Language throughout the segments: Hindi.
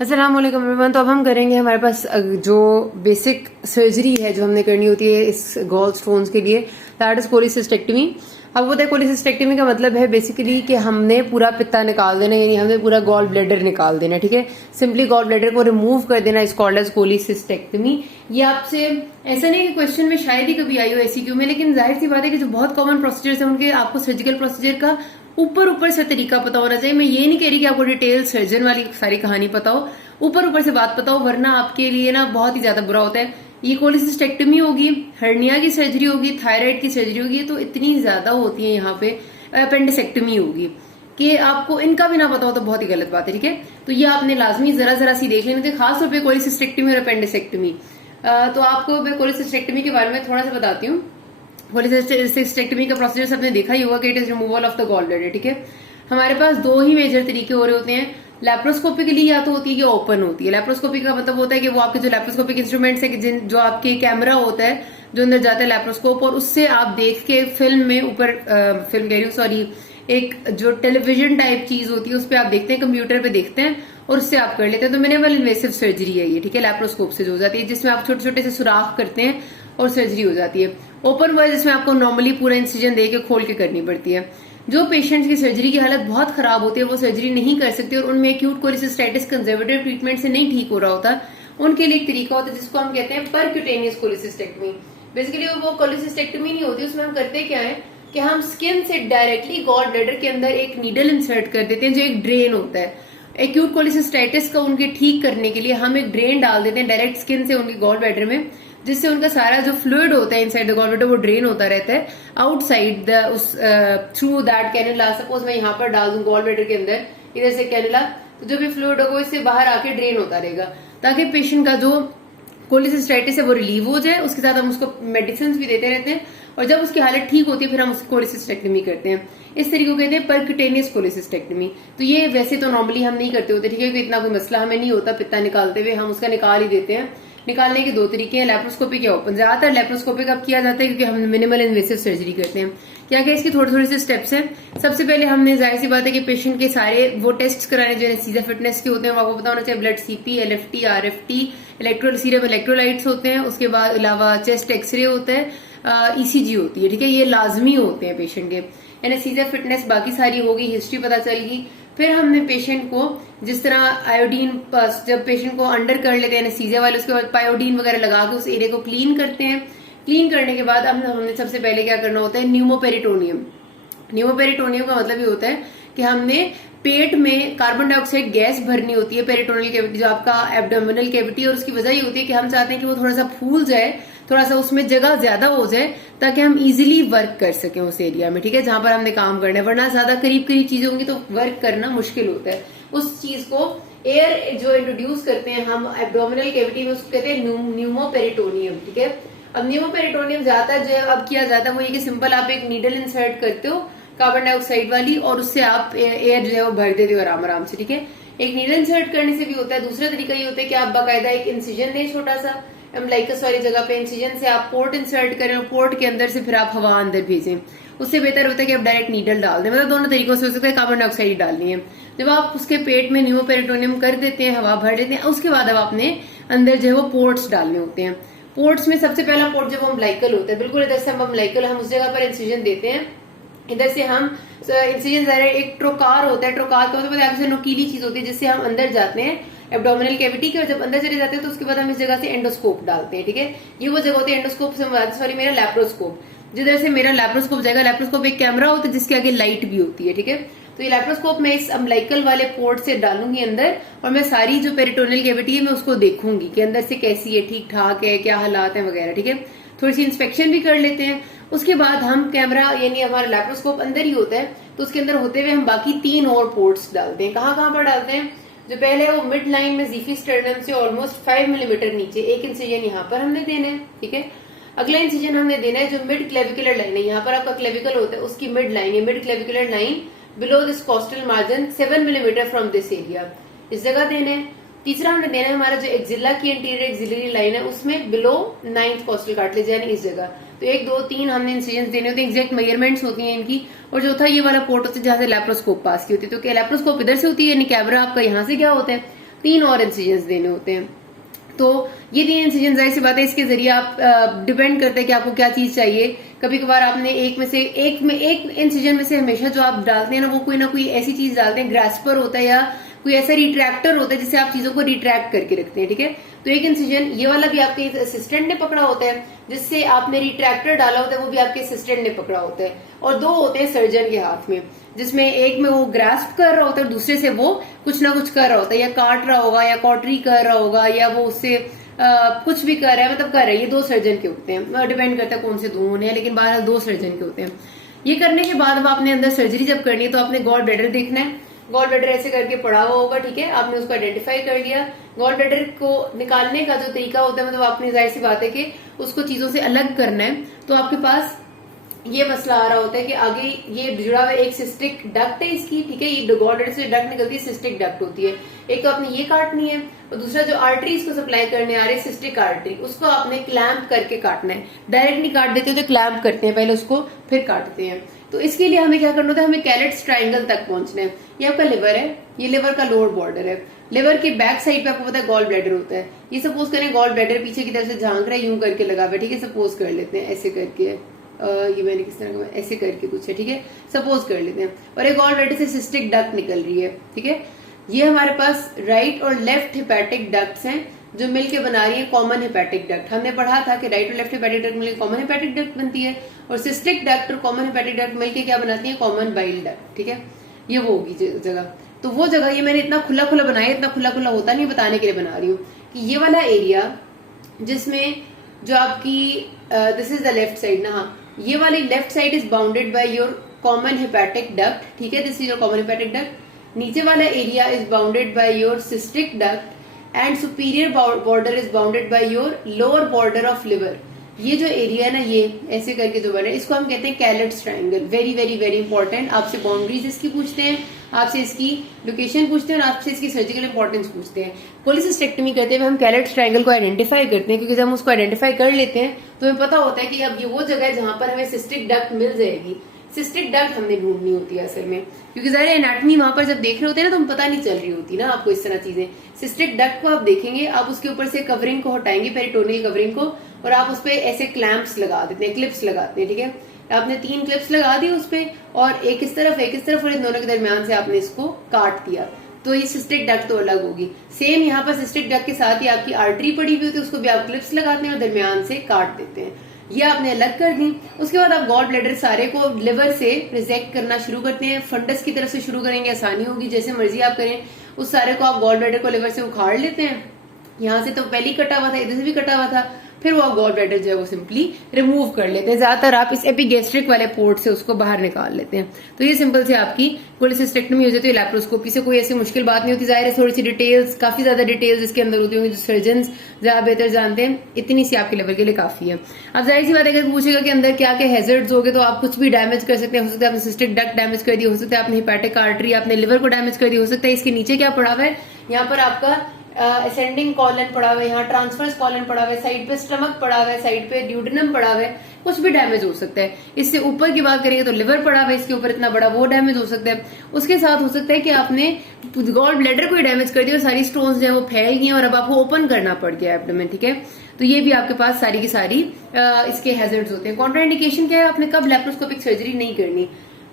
अस्सलाम वालेकुम एवरीवन। तो अब हम करेंगे हमारे पास जो बेसिक सर्जरी है जो हमने करनी होती है इस गॉल स्टोन्स के लिए, दैट इज कोलिसिस्टेक्टमी। अब वो कोलिसिस्टेक्टमी का मतलब है बेसिकली कि हमने पूरा पित्ता निकाल देना, यानी हमने पूरा गॉल ब्लैडर निकाल देना। ठीक है, सिंपली गॉल ब्लैडर को रिमूव कर देना इज कॉल्ड एज कोलिसिस्टेक्टमी। ये आपसे ऐसा नहीं कि क्वेश्चन में शायद ही कभी आई हो एसीक्यू में, लेकिन जाहिर सी बात है कि जो बहुत कॉमन प्रोसीजर्स है उनके आपको सर्जिकल प्रोसीजर का ऊपर से तरीका पता होना चाहिए। मैं ये नहीं कह रही कि आपको डिटेल सर्जन वाली सारी कहानी पता हो, ऊपर से बात पता हो, वरना आपके लिए ना बहुत ही ज्यादा बुरा होता है। ये कोलिसिस्टेक्टमी होगी, हर्निया की सर्जरी होगी, थायराइड की सर्जरी होगी, तो इतनी ज्यादा होती है यहाँ पे। अपेंडिसेक्टमी होगी कि आपको इनका भी ना पता हो तो बहुत ही गलत बात है। ठीक है, तो ये आपने लाजमी जरा सी देख लेनी थी, खासतौर पर कोलिसिस्टेक्टमी और अपेंडिसेक्टमी। तो आपको मैं कोलिसिस्टेक्टमी के बारे में थोड़ा सा बताती हूँ। कोलिसिस्टेक्टमी का प्रोसीजर सबने देखा ही होगा कि it is removal of the gall bladder. ठीक है, हमारे पास दो ही मेजर तरीके हो रहे होते हैं। लैप्रोस्कोपिकली या तो होती है कि ओपन होती है। लैप्रोस्कोपिक का मतलब होता है कि वो आपके जो लैप्रोस्कोपिक इंस्ट्रूमेंट्स है, जो आपके कैमरा होता है जो अंदर जाता है लैप्रोस्कोप, और उससे आप देख के फिल्म में ऊपर फिल्म कह रही हूँ सॉरी, एक जो टेलीविजन टाइप चीज होती है उस पर आप देखते हैं, कंप्यूटर पे देखते हैं और उससे आप कर लेते हैं। तो मिनिमल इन्वेसिव सर्जरी है ये। ठीक है, लैप्रोस्कोप से जो हो जाती है, जिसमें आप छोटे छोटे से सुराख करते हैं और सर्जरी हो जाती है। ओपन वो है जिसमें आपको नॉर्मली पूरा इंसिजन दे के खोल के करनी पड़ती है। जो पेशेंट्स की सर्जरी की हालत बहुत खराब होती है वो सर्जरी नहीं कर सकते और उनमें एक्यूट कोलिसिस्टाइटिस कंजर्वेटिव ट्रीटमेंट से नहीं ठीक हो रहा होता, उनके लिए एक तरीका होता है जिसको हम कहते हैं परक्यूटेनियस कोलिसिस्टेक्टमी। बेसिकली वो कोलिसिस्टेक्टमी नहीं होती, उसमें हम करते क्या है कि हम स्किन से डायरेक्टली गॉल ब्लैडर के अंदर एक नीडल इंसर्ट कर देते हैं जो एक ड्रेन होता है। एक्यूट कोलिसिस्टाइटिस का उनके ठीक करने के लिए हम एक ड्रेन डाल देते हैं डायरेक्ट स्किन से उनके गॉल ब्लैडर में, जिससे उनका सारा जो फ्लूइड होता है इनसाइड द गॉल ब्लैडर वो ड्रेन होता रहता है outside the through that cannula. Suppose मैं यहाँ पर डाल दूं गॉल ब्लैडर के अंदर इधर से कैनुला, तो जो भी फ्लूइड होगा इससे बाहर आके ड्रेन होता रहेगा, ताकि पेशेंट का जो कोलिसिस्टाइटिस है वो रिलीव हो जाए। उसके साथ हम उसको मेडिसिन भी देते रहते हैं और जब उसकी हालत ठीक होती है फिर हम उसकी कोलिसिस्टेक्टमी करते हैं। इस तरीके को कहते हैं परक्यूटेनियस कोलिसिस्टेक्टमी। तो ये वैसे तो नॉर्मली हम नहीं करते होते, ठीक है, क्योंकि इतना कोई मसला हमें नहीं होता पित्ता निकालते हुए, हम उसका निकाल ही देते हैं। निकालने के दो तरीके हैं, लैप्रोस्कोपिक या ओपन। ज्यादातर लैप्रोस्कोपिक अब किया जाता है क्योंकि हम मिनिमल इन्वेसिव सर्जरी करते हैं। क्या क्या इसकी थोड़ी से स्टेप्स हैं। सबसे पहले हमने जाहिर सी बात है कि पेशेंट के सारे वो टेस्ट कराने जो एनेस्थीसिया फिटनेस के होते हैं, वो आपको पता होना चाहिए। Blood CP, LFT, RFT, serum electrolytes होते हैं। उसके बाद अलावा चेस्ट एक्सरे होता है, ईसीजी होती है। ठीक है, ये लाजमी होते हैं पेशेंट के। एनेस्थीसिया फिटनेस बाकी सारी होगी, हिस्ट्री पता चलेगी। फिर हमने पेशेंट को जिस तरह आयोडीन, जब पेशेंट को अंडर कर लेते हैं एनेस्थीसिया वाले, उसके बाद पायोडीन वगैरह लगा के उस एरिया को क्लीन करते हैं। क्लीन करने के बाद हमने सबसे पहले क्या करना होता है, न्यूमोपेरिटोनियम। न्यूमोपेरिटोनियम का मतलब ये होता है कि हमने पेट में कार्बन डाइऑक्साइड गैस भरनी होती है, पेरिटोनियल कैविटी जो आपका एब्डोमिनल कैविटी, और उसकी वजह ये होती है कि हम चाहते हैं कि वो थोड़ा सा फूल जाए, थोड़ा सा उसमें जगह ज्यादा हो जाए, ताकि हम इजीली वर्क कर सकें उस एरिया में। ठीक है, जहां पर हमने काम करना है, वरना ज्यादा करीब चीजें होंगी तो वर्क करना मुश्किल होता है। उस चीज को एयर जो इंट्रोड्यूस करते हैं हम एब्डोमिनल कैविटी में, उसको कहते हैं न्यूमोपेरिटोनियम। ठीक है, अब न्यूमोपेरिटोनियम ज्यादा जो अब किया जाता है वो ये कि सिंपल आप एक नीडल इंसर्ट करते हो कार्बन डाइऑक्साइड वाली, और उससे आप एयर जो है वो भर देते हो आराम से। ठीक है, एक नीडल इंसर्ट करने से भी होता है। दूसरा तरीका ये होता है कि आप बाकायदा एक इंसिजन दें, छोटा सा एम्बलाइकस वाली जगह पे इंसिजन से आप पोर्ट इंसर्ट करें और पोर्ट के अंदर से फिर आप हवा अंदर भेजें। उससे बेहतर होता है कि आप डायरेक्ट नीडल डाल दें। मतलब दोनों तरीकों से हो सकता है, कार्बन डाइऑक्साइड डालनी है। जब आप उसके पेट में न्यूमोपेरिटोनियम कर देते हैं, हवा भर देते हैं, उसके बाद अब आपने अंदर जो है वो पोर्ट्स डालने होते हैं। पोर्ट्स में सबसे पहला पोर्ट जब अम्बलाइकल होता है, बिल्कुल इधर से हम अम्बलाइकल, हम उस जगह पर इंसिजन देते हैं। इधर से हम इंसिजन, एक ट्रोकार होता है, ट्रोकार का मतलब आगे से नुकीली चीज होती है जिससे हम अंदर जाते हैं एब्डोमिनल कैविटी के, और जब अंदर चले जाते हैं तो उसके बाद हम इस जगह से एंडोस्कोप डालते हैं। ठीक है, ये वो जगह होती है एंडोस्कोप से, सॉरी मेरा लैप्रोस्कोप, जिधर से मेरा लैप्रोस्कोप जाएगा। लैप्रोस्कोप एक कैमरा होता है जिसके आगे लाइट भी होती है। ठीक है, तो ये लैप्रोस्कोप मैं इस अम्बलाइकल वाले पोर्ट से डालूंगी अंदर, और मैं सारी जो पेरिटोनियल कैविटी है मैं उसको देखूंगी कि अंदर से कैसी है, ठीक ठाक है, क्या हालात है वगैरह। ठीक है, थोड़ी सी इंस्पेक्शन भी कर लेते हैं। उसके बाद हम कैमरा, यानी हमारा लैप्रोस्कोप अंदर ही होता है, तो उसके अंदर होते हुए हम बाकी 3 और पोर्ट्स डालते हैं। कहाँ पर डालते हैं, जो पहले है वो मिड लाइन में जीफी स्टर्नम से ऑलमोस्ट 5 मिलीमीटर नीचे एक इंसिजन यहाँ पर हमने देना है। ठीक है, अगला इंसिजन हमने देना है जो मिड क्लेविकुलर लाइन है, यहाँ पर आपका क्लेविकल होता है, उसकी मिड लाइन है, mid clavicular line below this costal margin 7 millimetre from this area, इस जगह देना है। तीसरा हमने देना है हमारा जो एक्जिला की एंटीरियर एक्जिलरी लाइन है उसमें बिलो 9th कॉस्टल कार्टिलेज, यानी इस जगह। तो 1 2 3 हमने इंसिजन देने होते हैं, एग्जैक्ट मेजरमेंट्स होती हैं इनकी। और चौथा ये वाला पोर्ट होता है जहां से लैप्रोस्कोप पास की होती है। तो क्या लैप्रोस्कोप इधर से होती है, यानी कैमरा आपका यहाँ से क्या होता है, 3 और इंसिजन देने होते हैं। तो ये 3 इंसिजन जाहिर सी बात है इसके जरिए आप डिपेंड करते हैं कि आपको क्या चीज चाहिए। कभी कभार आपने एक इंसिजन में से हमेशा जो आप डालते हैं ना कोई ऐसी चीज डालते हैं, ग्रास्पर होता है या कोई ऐसा रिट्रैक्टर होता है जिससे आप चीजों को रिट्रैक्ट करके रखते हैं, ठीक है। तो एक इंसिजन ये वाला भी आपके असिस्टेंट ने पकड़ा होता है, जिससे आपने रिट्रैक्टर डाला होता है वो भी आपके असिस्टेंट ने पकड़ा होता है, और 2 होते हैं सर्जन के हाथ में, जिसमें एक में वो ग्रास्प कर रहा होता है, दूसरे से वो कुछ ना कुछ कर रहा होता है, या काट रहा होगा या कॉटरी कर रहा होगा या वो उससे कुछ भी कर रहा है, मतलब कर रहा है। ये 2 सर्जन के होते हैं, डिपेंड करता है कौन से 2 होने हैं, लेकिन बहरहाल 2 सर्जन के होते हैं। ये करने के बाद अब आपने अंदर सर्जरी जब करनी है तो आपने गॉल ब्लैडर देखना है। गॉल ब्लैडर ऐसे करके पड़ा हुआ होगा, ठीक है, आपने उसको आइडेंटिफाई कर लिया। गॉल ब्लैडर को निकालने का जो तरीका होता है, मतलब आपने जाहिर सी बात है कि उसको चीजों से अलग करना है, तो आपके पास ये मसला आ रहा होता है कि आगे ये जुड़ा हुआ एक सिस्टिक डक्ट है इसकी, ठीक है, ये गॉल ब्लैडर से डक्ट निकलती है, सिस्टिक डक्ट होती है। एक तो आपने ये काटनी है, और दूसरा जो आर्टरी इसको सप्लाई करने आ रही है सिस्टिक आर्टरी, उसको आपने क्लैंप करके काटना है। डायरेक्ट नहीं काट देते हो तो क्लैंप करते हैं पहले उसको, फिर काटते हैं। तो इसके लिए हमें क्या करना होता है, हमें कैलेट्स ट्रायंगल तक पहुंचना है। ये आपका लिवर है, ये लिवर का लोअर बॉर्डर है। लिवर के बैक साइड पे आपको पता है गॉल ब्लैडर होता है। ये सपोज करें गॉल ब्लैडर पीछे की तरफ से झांक रहा है, यूं करके लगा हुआ है, ठीक है, सपोज कर लेते हैं ऐसे करके, ये मैंने किस तरह का ऐसे करके कुछ है, ठीक है, सपोज कर लेते हैं। और एक गॉल ब्लैडर से सिस्टिक डक्ट निकल रही है, ठीक है। ये हमारे पास राइट और लेफ्ट हेपेटिक डक्ट्स हैं जो मिलके बना रही है कॉमन हेपेटिक डक्ट। हमने पढ़ा था कि राइट और लेफ्ट हेपेटिक डक्ट मिलकर कॉमन हेपेटिक डक्ट बनती है, और सिस्टिक डक्ट और कॉमन हेपेटिक डक्ट मिलके क्या बनाती है, कॉमन बाइल डक्ट, ठीक है। ये वो होगी जगह। तो वो जगह ये मैंने इतना खुला खुला बनाया, इतना खुला खुला होता नहीं, बताने के लिए बना रही हूँ कि ये वाला एरिया जिसमें जो आपकी this is the left side ना, हाँ, ये वाली left side is bounded by your common hepatic duct, ठीक है, this is your common hepatic duct. नीचे वाला area is bounded by your cystic duct and superior border is bounded by your lower border of liver. ये जो एरिया है ना, ये ऐसे करके जो बने, इसको हम कहते हैं कैलेट्स triangle. Very very very important, आपसे बाउंड्रीज इसकी पूछते हैं, आपसे इसकी लोकेशन पूछते हैं, और आपसे इसकी सर्जिकल इंपॉर्टेंस पूछते हैं। कोलिसिस्टेक्टमी करते हुए हम कैलेट्स ट्रायंगल को आइडेंटिफाई करते हैं, क्योंकि जब हम उसको आइडेंटिफाई कर लेते हैं तो हमें पता होता है कि अब ये वो जगह है जहां पर हमें सिस्टिक डक्ट मिल जाएगी। सिस्टिक डक्ट हमने ढूंढनी होती है असल में, क्योंकि ज़ाहिर एनाटमी वहां पर जब देख रहे होते हैं ना तो हम पता नहीं चल रही होती ना आपको इस तरह चीजें। सिस्टिक डक्ट को आप देखेंगे, आप उसके ऊपर से कवरिंग को हटाएंगे, पेरिटोनियल कवरिंग को, और आप उस पर ऐसे क्लैंप्स लगा देते हैं, क्लिप्स लगाते हैं, ठीक है। आपने 3 क्लिप्स लगा दी उस पर, और एक इस तरफ और इन दोनों के दरमियान से आपने इसको काट दिया, तो ये सिस्टिक डक्ट तो अलग होगी। सेम यहाँ पर सिस्टिक डक्ट के साथ ही आपकी आर्टरी पड़ी हुई होती है, उसको भी आप क्लिप्स लगाते हैं और दरमियान से काट देते हैं। ये आपने अलग कर दी। उसके बाद आप गॉल ब्लैडर सारे को लिवर से रिजेक्ट करना शुरू करते हैं। फंडस की तरफ से शुरू करेंगे, आसानी होगी, जैसे मर्जी आप करें। उस सारे को आप गॉल ब्लैडर को लिवर से उखाड़ लेते हैं। यहाँ से तो पहले ही कटा हुआ था, इधर से भी कटा हुआ था, फिर वो आप गॉल ब्लैडर जो है वो सिंपली रिमूव कर लेते हैं। ज्यादातर आप इस एपिगेस्ट्रिक वाले पोर्ट से उसको बाहर निकाल लेते हैं। तो ये सिंपल से आपकी कोलिसिस्टेक्टमी हो जाती है लैप्रोस्कोपी से। कोई ऐसी मुश्किल बात नहीं होती। जाहिर है थोड़ी सी डिटेल्स, काफी ज्यादा डिटेल्स इसके अंदर होती होंगी जो सर्जन ज्यादा बेहतर जानते हैं। इतनी सी आपके लेवल के लिए काफी है। अब जाहिर सी बात है, अगर पूछेगा कि अंदर क्या क्या हैजर्ड्स हो गए, तो आप कुछ भी डैमेज कर सकते हैं। हो सकता है आपने सिस्टिक डक्ट डैमेज कर दिया, हो सकता है आपने हेपेटिक आर्टरी, आपने लिवर को डैमेज कर दिया, हो सकता है इसके नीचे क्या पड़ा हुआ है, यहाँ पर आपका असेंडिंग कॉलन पड़ा हुआ है, यहाँ ट्रांसफर्स कॉलन पड़ा हुआ है, साइड पे स्टमक पड़ा हुआ है, साइड पे ड्यूडेनम पड़ा हुआ है, कुछ भी डैमेज हो सकता है। इससे ऊपर की बात करेंगे तो लिवर पड़ा हुआ है, इसके ऊपर इतना बड़ा, वो डैमेज हो सकता है। उसके साथ हो सकता है कि आपने गॉल ब्लैडर को डैमेज कर दिया और सारी स्टोन्स जो है वो फैल गई और अब आपको ओपन करना पड़ गया एब्डोमेन, ठीक है। तो ये भी आपके पास सारी की सारी इसके हैजर्ड्स होते हैं। कॉन्ट्राइंडिकेशन क्या है, आपने कब लैप्रोस्कोपिक सर्जरी नहीं करनी,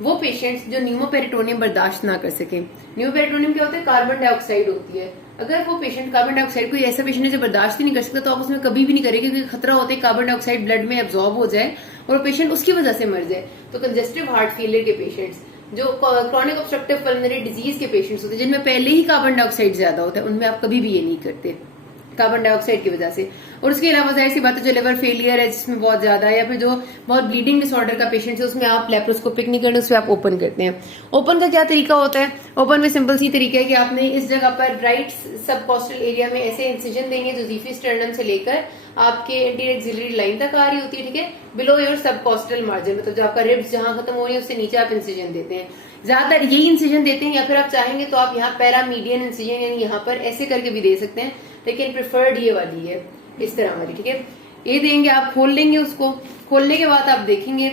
वो पेशेंट्स जो न्यूमोपेरिटोनियम बर्दाश्त ना कर सके। न्यूमोपेरिटोनियम क्या होता है, कार्बन डाइऑक्साइड होती है। अगर वो पेशेंट कार्बन डाइऑक्साइड, कोई ऐसा पेशेंट है जो बर्दाश्त ही नहीं कर सकता, तो आप उसमें कभी भी नहीं करेंगे, क्योंकि खतरा होता है कार्बन डाइऑक्साइड ब्लड में एब्जॉर्ब हो जाए और वो पेशेंट उसकी वजह से मर जाए। तो कंजेस्टिव हार्ट फेलियर के पेशेंट्स, जो क्रॉनिक ऑब्स्ट्रक्टिव पल्मोनरी डिजीज के पेशेंट्स होते हैं, जिनमें पहले ही कार्बन डाइऑक्साइड ज्यादा होता है, उनमें आप कभी भी ये नहीं करते कार्बन डाइऑक्साइड की वजह से। और उसके अलावा जाहिर सी बात है, जो लिवर फेलियर है जिसमें बहुत ज्यादा है, या फिर जो बहुत ब्लीडिंग डिसऑर्डर का पेशेंट है, उसमें आप लेप्रोस्कोपिक नहीं करते, उसमें आप ओपन करते हैं। ओपन का क्या तरीका होता है, ओपन में सिंपल सी तरीका है कि आपने इस जगह पर राइट सब कॉस्टल एरिया में ऐसे इंसिजन देंगे जो जीफी स्टर्नम से लेकर आपके एंटीरियर एक्सिलरी लाइन तक आ रही होती है, ठीक है, बिलो योर सब कॉस्टल मार्जिन, मतलब जो आपका रिब्स जहां खत्म हो रही है उससे नीचे आप इंसिजन देते हैं। ज्यादातर यही इंसिजन देते हैं, या फिर आप चाहेंगे तो आप यहाँ पैरामीडियन इंसिजन यानी यहाँ पर ऐसे करके भी दे सकते हैं, लेकिन प्रिफर्ड ये वाली है, इस तरह वाली, ठीक है। ये देंगे, आप खोल लेंगे, उसको खोलने के बाद आप देखेंगे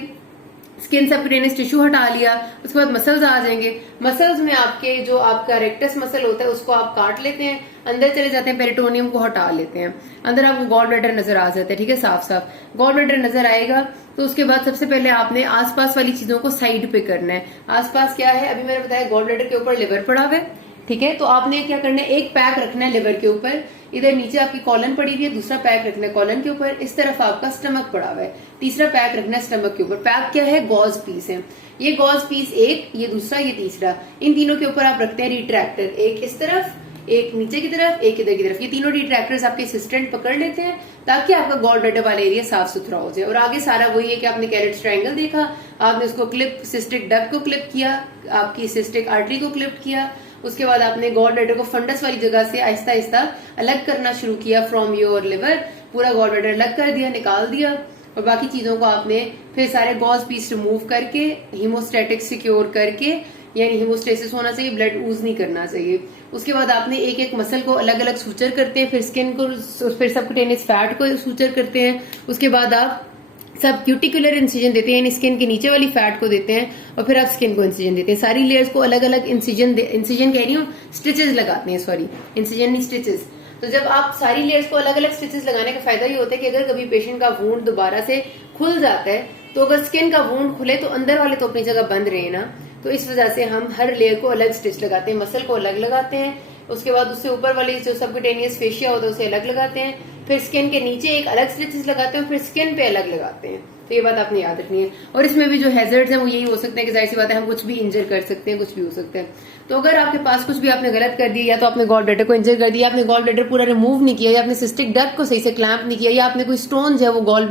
स्किन सबक्यूटेनियस टिश्यू हटा लिया, उसके बाद मसल्स आ जाएंगे। मसल्स में आपके जो आपका रेक्टस मसल होता है उसको आप काट लेते हैं, अंदर चले जाते हैं, पेरिटोनियम को हटा लेते हैं, अंदर आपको गॉल ब्लैडर नजर आ जाता है। ठीक है, साफ साफ गॉल ब्लैडर नजर आएगा। तो उसके बाद सबसे पहले आपने आसपास वाली चीजों को साइड पे करना है। आसपास क्या है, अभी मैंने बताया गॉल ब्लैडर के ऊपर लिवर पड़ा हुआ है। ठीक है, तो आपने क्या करना है, एक पैक रखना है लिवर के ऊपर, इधर नीचे आपकी कॉलन पड़ी हुई है, दूसरा पैक रखना है कॉलन के ऊपर, इस तरफ आपका स्टमक पड़ा हुआ है, तीसरा पैक रखना है स्टमक के ऊपर। पैक क्या है, गॉज पीस है। ये गॉज पीस एक, ये दूसरा, ये तीसरा, इन तीनों के ऊपर आप रखते हैं रिट्रैक्टर, एक इस तरफ, एक नीचे की तरफ, एक इधर की तरफ। ये तीनों रिट्रैक्टर्स आपके असिस्टेंट पकड़ लेते हैं ताकि आपका गॉल ब्लैडर वाला एरिया साफ सुथरा हो जाए। और आगे सारा वही है कि आपने कैरेट ट्रायंगल देखा, आपने उसको क्लिप, सिस्टिक डक्ट को क्लिप किया, आपकी सिस्टिक आर्टरी को क्लिप किया, उसके बाद आपने गॉल ब्लैडर को फंडस वाली जगह से आहिस्ता आहिस्ता अलग करना शुरू किया फ्रॉम योर लिवर। पूरा गॉल ब्लैडर अलग कर दिया, निकाल दिया, और बाकी चीजों को आपने फिर सारे गॉज पीस रिमूव करके हीमोस्टैटिक सिक्योर करके, यानी हीमोस्टेसिस होना चाहिए, ब्लड ऊज नहीं करना चाहिए। उसके बाद आपने एक एक मसल को अलग अलग सूचर करते हैं, फिर स्किन को, फिर सबक्यूटेनियस फैट को सूचर करते हैं। उसके बाद आप सब क्यूटिकुलर इंसिजन देते हैं, यानी स्किन के नीचे वाली फैट को देते हैं, और फिर आप स्किन को इंसिजन देते हैं। सारी लेयर्स को अलग अलग इंसिजन कह रही हूँ, स्टिचेस लगाते हैं, सॉरी इंसिजन नहीं स्टिचेस। तो जब आप सारी लेयर्स को अलग अलग स्टिचेस लगाने का फायदा ये होता है कि अगर कभी पेशेंट का वुंड दोबारा से खुल जाता है, तो अगर स्किन का वुंड खुले तो अंदर वाले तो अपनी जगह बंद रहे ना, तो इस वजह से हम हर लेयर को अलग स्टिच लगाते हैं, मसल को अलग लगाते हैं, उसके बाद उससे ऊपर वाली जो सबक्यूटेनियस फेशिया होता है उसे अलग लगाते हैं, फिर स्किन के नीचे एक अलग स्टिचेस लगाते हैं, फिर स्किन पे अलग लगाते हैं। तो ये बात आपने याद रखनी है। और इसमें भी जो हैजर्ड्स हैं वो यही हो सकते हैं कि जाहिर सी बात है हम कुछ भी इंजर कर सकते हैं, कुछ भी हो सकता है। तो अगर आपके पास कुछ भी आपने गलत कर दिया, या तो आपने गॉल ब्लैडर को इंजर कर दिया, आपने गॉल ब्लैडर पूरा रिमूव नहीं किया, या आपने सिस्टिक डक्ट को सही से क्लैंप नहीं किया, या आपने कोई स्टोन है वो गॉल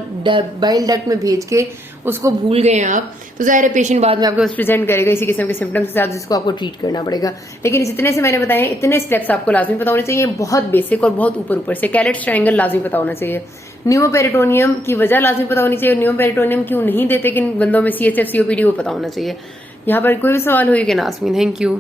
बाइल डक्ट में भेज के उसको भूल गए हैं आप, तो जाहिर है पेशेंट बाद में आपके पास प्रेजेंट करेगा इसी किस्म के सिम्टम्स के साथ, जिसको आपको ट्रीट करना पड़ेगा। लेकिन जितने से मैंने बताए इतने स्टेप्स आपको लाजमी पता होने चाहिए, बहुत बेसिक और बहुत ऊपर ऊपर से। कैरेट ट्रायंगल लाजमी पता होना चाहिए, न्यूमोपेरिटोनियम की वजह लाजमी पता होनी चाहिए, न्यूमोपेरिटोनियम क्यों नहीं देते किन बंदों में CHF COPD वो पता होना चाहिए। यहाँ पर कोई भी सवाल हुई कि नासमीन, थैंक यू।